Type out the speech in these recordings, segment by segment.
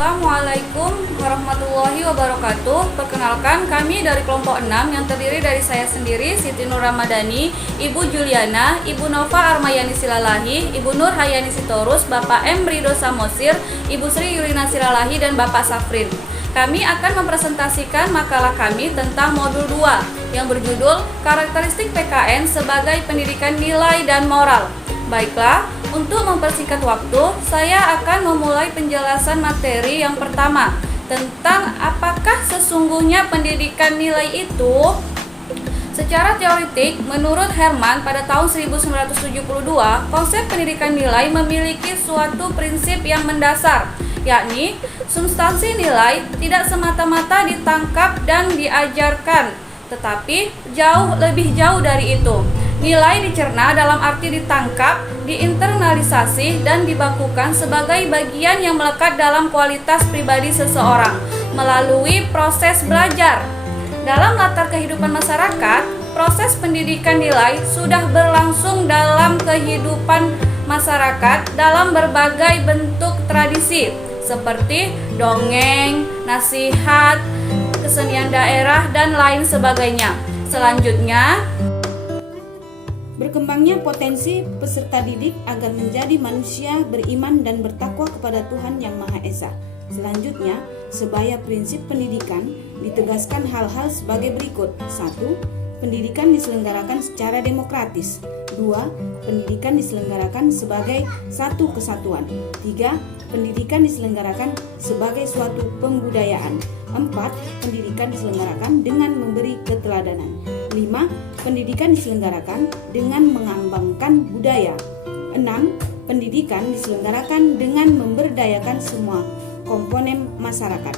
Assalamualaikum warahmatullahi wabarakatuh. Perkenalkan, kami dari kelompok 6 yang terdiri dari saya sendiri, Siti Nur Ramadhani, Ibu Juliana, Ibu Nova Armayani Silalahi, Ibu Nur Hayani Sitorus, Bapak M. Rido Samosir, Ibu Sri Yurina Silalahi, dan Bapak Safrin. Kami akan mempresentasikan makalah kami tentang modul 2 yang berjudul Karakteristik PKN sebagai Pendidikan Nilai dan Moral. Baiklah, untuk mempersingkat waktu, saya akan memulai penjelasan materi yang pertama tentang apakah sesungguhnya pendidikan nilai itu. Secara teoretik, menurut Herman pada tahun 1972, konsep pendidikan nilai memiliki suatu prinsip yang mendasar, yakni substansi nilai tidak semata-mata ditangkap dan diajarkan, tetapi lebih jauh dari itu. Nilai dicerna dalam arti ditangkap, diinternalisasi, dan dibakukan sebagai bagian yang melekat dalam kualitas pribadi seseorang melalui proses belajar. Dalam latar kehidupan masyarakat, proses pendidikan nilai sudah berlangsung dalam kehidupan masyarakat dalam berbagai bentuk tradisi seperti dongeng, nasihat, kesenian daerah, dan lain sebagainya. Selanjutnya, berkembangnya potensi peserta didik agar menjadi manusia beriman dan bertakwa kepada Tuhan Yang Maha Esa. Selanjutnya, sebaya prinsip pendidikan ditegaskan hal-hal sebagai berikut. 1. Pendidikan diselenggarakan secara demokratis. 2. Pendidikan diselenggarakan sebagai satu kesatuan. 3. Pendidikan diselenggarakan sebagai suatu pembudayaan. 4. Pendidikan diselenggarakan dengan memberi keteladanan. 5. Pendidikan diselenggarakan dengan mengembangkan budaya. 6. Pendidikan diselenggarakan dengan memberdayakan semua komponen masyarakat.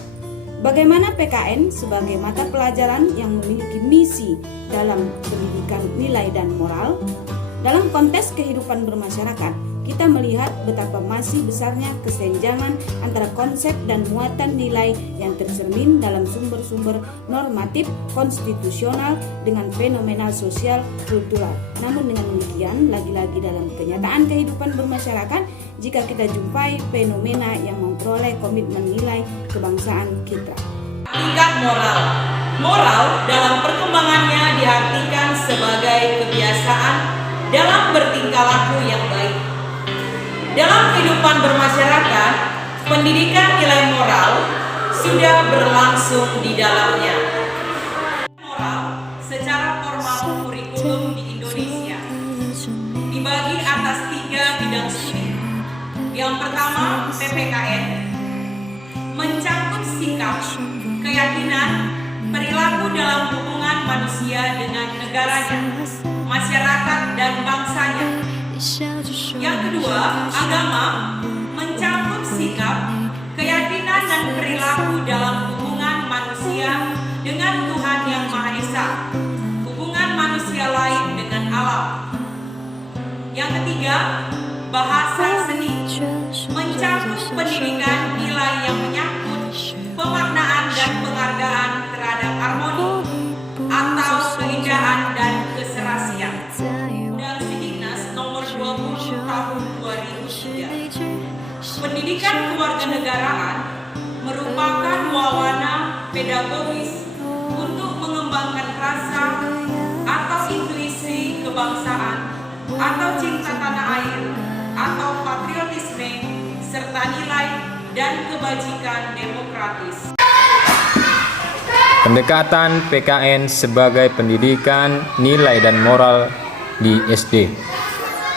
Bagaimana PKN sebagai mata pelajaran yang memiliki misi dalam pendidikan nilai dan moral? Dalam konteks kehidupan bermasyarakat, kita melihat betapa masih besarnya kesenjangan antara konsep dan muatan nilai yang tercermin dalam sumber-sumber normatif konstitusional dengan fenomena sosial kultural. Namun dengan demikian, lagi-lagi dalam kenyataan kehidupan bermasyarakat, jika kita jumpai fenomena yang memperoleh komitmen nilai kebangsaan kita. Tingkat moral. Moral dalam perkembangannya diartikan sebagai kebiasaan dalam bertingkah laku yang baik. Dalam kehidupan bermasyarakat, pendidikan nilai moral sudah berlangsung di dalamnya. Moral secara formal kurikulum di Indonesia dibagi atas 3 bidang studi. Yang pertama, PPKN, mencakup sikap, keyakinan, perilaku dalam hubungan manusia dengan negaranya, masyarakat, dan bangsanya. Yang kedua, agama, mencakup sikap, keyakinan, dan perilaku dalam hubungan manusia dengan Tuhan Yang Maha Esa, hubungan manusia lain dengan alam. Yang ketiga, bahasa seni, mencakup pendidikan nilai yang menyangkut pemaknaan dan penghargaan terhadap harmoni atau keindahan dan keserasian. Tahun 2003. Pendidikan kewarganegaraan merupakan wawana pedagogis untuk mengembangkan rasa atau intuisi kebangsaan atau cinta tanah air atau patriotisme serta nilai dan kebajikan demokratis. Pendekatan PKN sebagai pendidikan nilai dan moral di SD.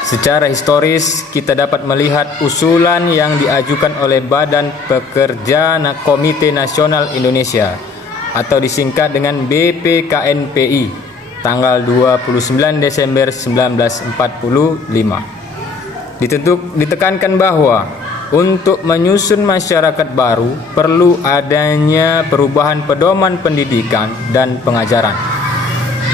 Secara historis, kita dapat melihat usulan yang diajukan oleh Badan Pekerja Komite Nasional Indonesia atau disingkat dengan BPKNPI tanggal 29 Desember 1945. Ditekankan bahwa untuk menyusun masyarakat baru perlu adanya perubahan pedoman pendidikan dan pengajaran.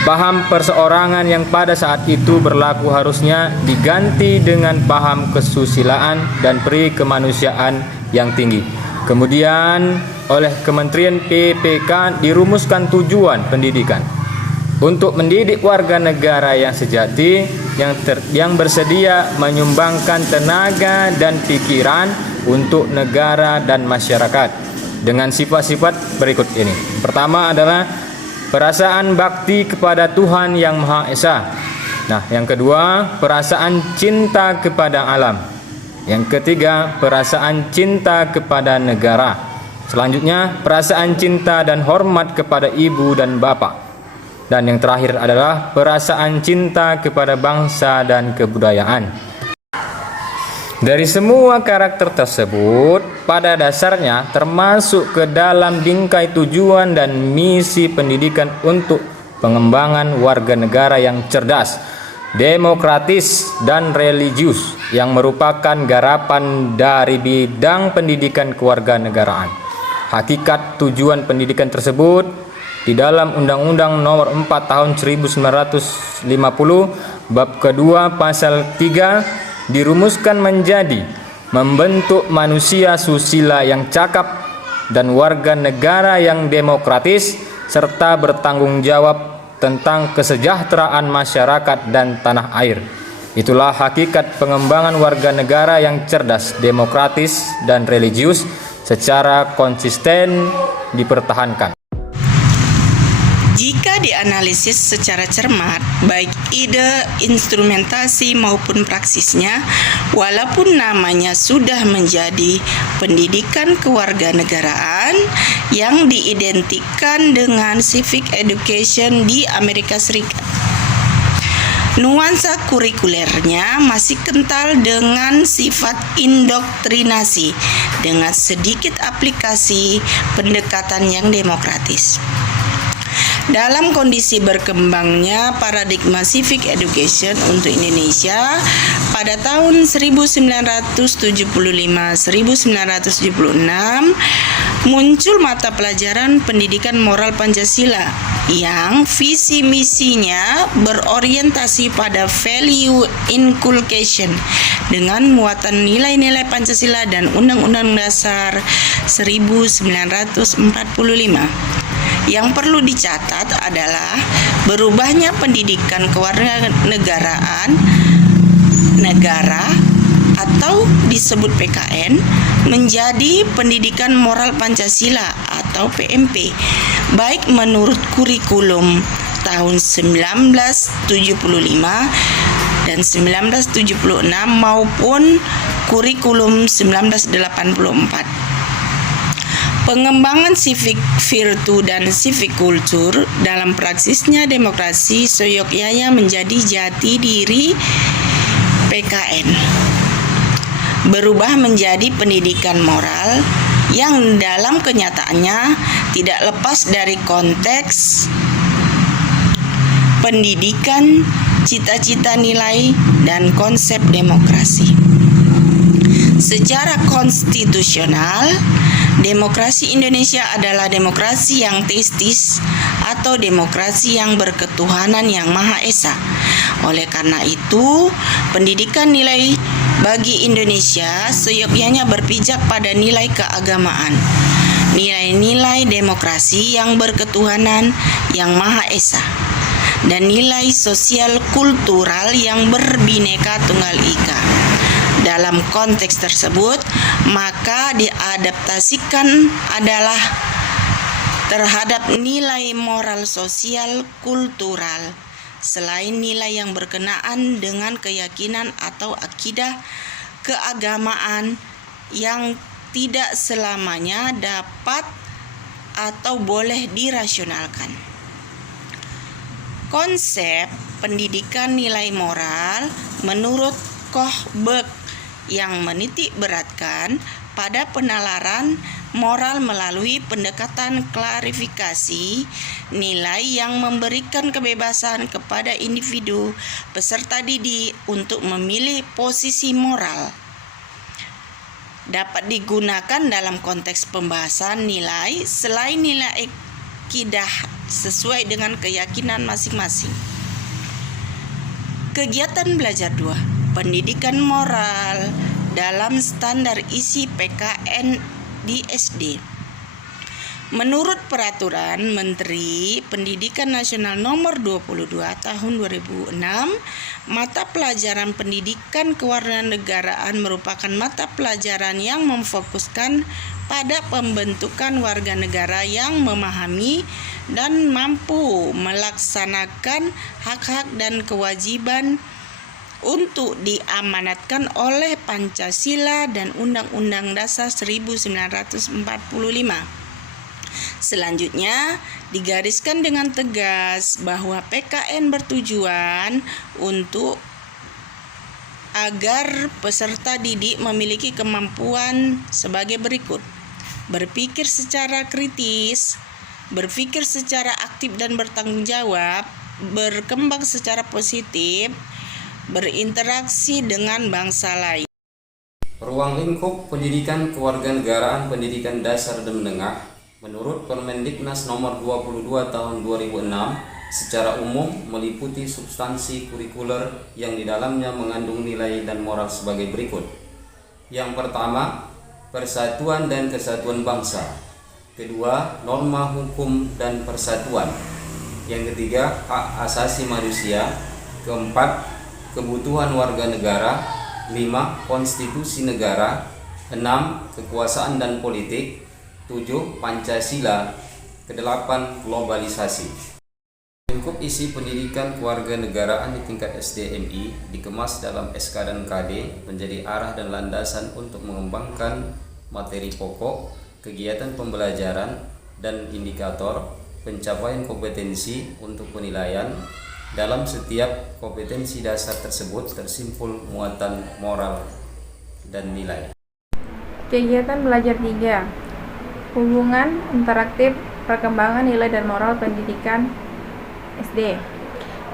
Paham perseorangan yang pada saat itu berlaku harusnya diganti dengan paham kesusilaan dan peri kemanusiaan yang tinggi. Kemudian oleh Kementerian PPK dirumuskan tujuan pendidikan. untuk mendidik warga negara yang sejati, yang bersedia menyumbangkan tenaga dan pikiran untuk negara dan masyarakat dengan sifat-sifat berikut ini. Pertama adalah perasaan bakti kepada Tuhan Yang Maha Esa. Nah, yang kedua, perasaan cinta kepada alam. Yang ketiga, perasaan cinta kepada negara. Selanjutnya, perasaan cinta dan hormat kepada ibu dan bapak. Dan yang terakhir adalah perasaan cinta kepada bangsa dan kebudayaan. Dari semua karakter tersebut, pada dasarnya termasuk ke dalam bingkai tujuan dan misi pendidikan untuk pengembangan warga negara yang cerdas, demokratis, dan religius, yang merupakan garapan dari bidang pendidikan kewarganegaraan. Hakikat tujuan pendidikan tersebut di dalam Undang-Undang Nomor 4 Tahun 1950 Bab kedua Pasal 3 dirumuskan menjadi membentuk manusia susila yang cakap dan warga negara yang demokratis serta bertanggung jawab tentang kesejahteraan masyarakat dan tanah air. Itulah hakikat pengembangan warga negara yang cerdas, demokratis, dan religius secara konsisten dipertahankan. Jika dianalisis secara cermat, baik ide, instrumentasi maupun praksisnya, walaupun namanya sudah menjadi pendidikan kewarganegaraan yang diidentikan dengan civic education di Amerika Serikat, nuansa kurikulernya masih kental dengan sifat indoktrinasi dengan sedikit aplikasi pendekatan yang demokratis. Dalam kondisi berkembangnya paradigma civic education untuk Indonesia pada tahun 1975-1976 muncul mata pelajaran pendidikan moral Pancasila yang visi misinya berorientasi pada value inculcation dengan muatan nilai-nilai Pancasila dan Undang-Undang Dasar 1945. Yang perlu dicatat adalah berubahnya pendidikan kewarganegaraan negara atau disebut PKN menjadi pendidikan moral Pancasila atau PMP, baik menurut kurikulum tahun 1975 dan 1976 maupun kurikulum 1984. Pengembangan civic virtu dan civic culture dalam praksisnya demokrasi seyogyanya menjadi jati diri PKN. Berubah menjadi pendidikan moral yang dalam kenyataannya tidak lepas dari konteks pendidikan, cita-cita nilai, dan konsep demokrasi. Secara konstitusional, demokrasi Indonesia adalah demokrasi yang teistis atau demokrasi yang berketuhanan yang Maha Esa. Oleh karena itu, pendidikan nilai bagi Indonesia seyogyanya berpijak pada nilai keagamaan, nilai-nilai demokrasi yang berketuhanan yang Maha Esa, dan nilai sosial kultural yang berbineka tunggal ika. Dalam konteks tersebut, maka diadaptasikan adalah terhadap nilai moral sosial kultural selain nilai yang berkenaan dengan keyakinan atau akidah keagamaan yang tidak selamanya dapat atau boleh dirasionalkan. Konsep pendidikan nilai moral menurut Kohlberg yang menitik beratkan pada penalaran moral melalui pendekatan klarifikasi nilai yang memberikan kebebasan kepada individu peserta didik untuk memilih posisi moral, dapat digunakan dalam konteks pembahasan nilai selain nilai akidah sesuai dengan keyakinan masing-masing. Kegiatan belajar 2. Pendidikan moral dalam standar isi PKN di SD. Menurut Peraturan Menteri Pendidikan Nasional Nomor 22 Tahun 2006, mata pelajaran pendidikan kewarganegaraan merupakan mata pelajaran yang memfokuskan pada pembentukan warga negara yang memahami dan mampu melaksanakan hak-hak dan kewajiban untuk diamanatkan oleh Pancasila dan Undang-Undang Dasar 1945. Selanjutnya, digariskan dengan tegas bahwa PKN bertujuan untuk agar peserta didik memiliki kemampuan sebagai berikut: berpikir secara kritis, berpikir secara aktif dan bertanggung jawab, berkembang secara positif, berinteraksi dengan bangsa lain. Ruang lingkup pendidikan kewarganegaraan pendidikan dasar dan menengah menurut Permendiknas Nomor 22 Tahun 2006 secara umum meliputi substansi kurikuler yang di dalamnya mengandung nilai dan moral sebagai berikut. Yang pertama, persatuan dan kesatuan bangsa. Kedua, norma hukum dan persatuan. Yang ketiga, hak asasi manusia. Keempat, kebutuhan warga negara. 5, konstitusi negara. 6, kekuasaan dan politik. 7, Pancasila. Ke-8, globalisasi. Lingkup isi pendidikan kewarganegaraan di tingkat SDMI dikemas dalam SK dan KD menjadi arah dan landasan untuk mengembangkan materi pokok, kegiatan pembelajaran, dan indikator pencapaian kompetensi untuk penilaian. Dalam setiap kompetensi dasar tersebut tersimpul muatan moral dan nilai. Kegiatan belajar 3. Hubungan interaktif perkembangan nilai dan moral pendidikan SD.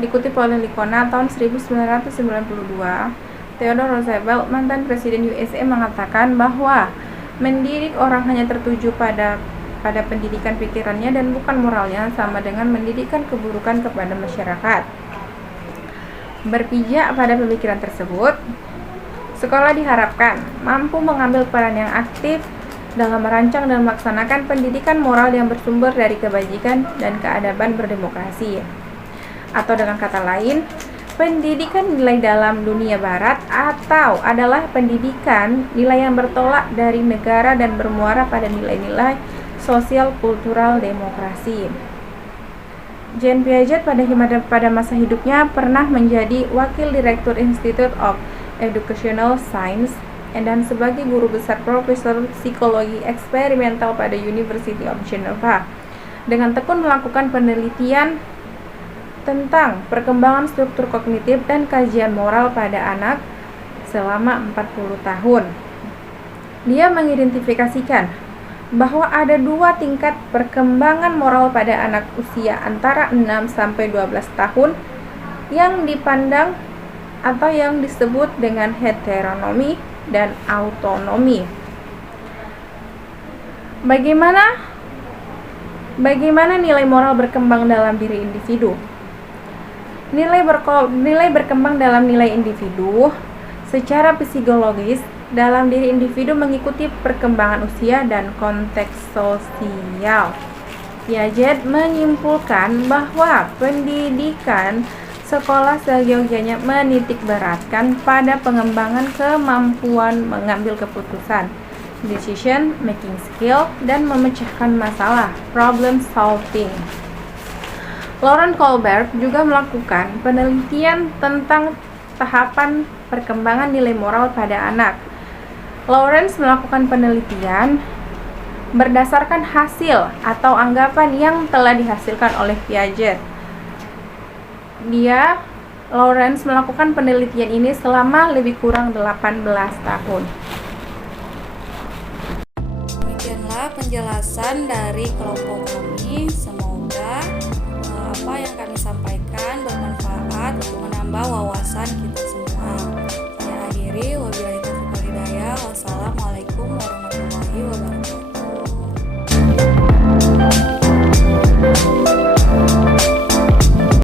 Dikutip oleh Likona tahun 1992, Theodore Roosevelt, mantan presiden USA, mengatakan bahwa mendidik orang hanya tertuju pada pendidikan pikirannya dan bukan moralnya, sama dengan mendidikkan keburukan kepada masyarakat. Berpijak pada pemikiran tersebut, sekolah diharapkan mampu mengambil peran yang aktif dalam merancang dan melaksanakan pendidikan moral yang bersumber dari kebajikan dan keadaban berdemokrasi. Atau dengan kata lain, pendidikan nilai dalam dunia barat atau adalah pendidikan nilai yang bertolak dari negara dan bermuara pada nilai-nilai sosial kultural demokrasi. Jean Piaget pada masa hidupnya pernah menjadi wakil direktur Institute of Educational Science dan sebagai guru besar profesor psikologi eksperimental pada University of Geneva. Dengan tekun melakukan penelitian tentang perkembangan struktur kognitif dan kajian moral pada anak selama 40 tahun. Dia mengidentifikasikan bahwa ada 2 tingkat perkembangan moral pada anak usia antara 6 sampai 12 tahun yang dipandang atau yang disebut dengan heteronomi dan autonomi. Bagaimana nilai moral berkembang dalam diri individu? Nilai berkembang dalam nilai individu secara psikologis dalam diri individu mengikuti perkembangan usia dan konteks sosial. Piaget menyimpulkan bahwa pendidikan sekolah seyogyanya menitikberatkan pada pengembangan kemampuan mengambil keputusan, decision making skill, dan memecahkan masalah, problem solving. Lauren Kohlberg juga melakukan penelitian tentang tahapan perkembangan nilai moral pada anak. Lawrence melakukan penelitian berdasarkan hasil atau anggapan yang telah dihasilkan oleh Piaget. Lawrence melakukan penelitian ini selama lebih kurang 18 tahun. Demikianlah penjelasan dari kelompok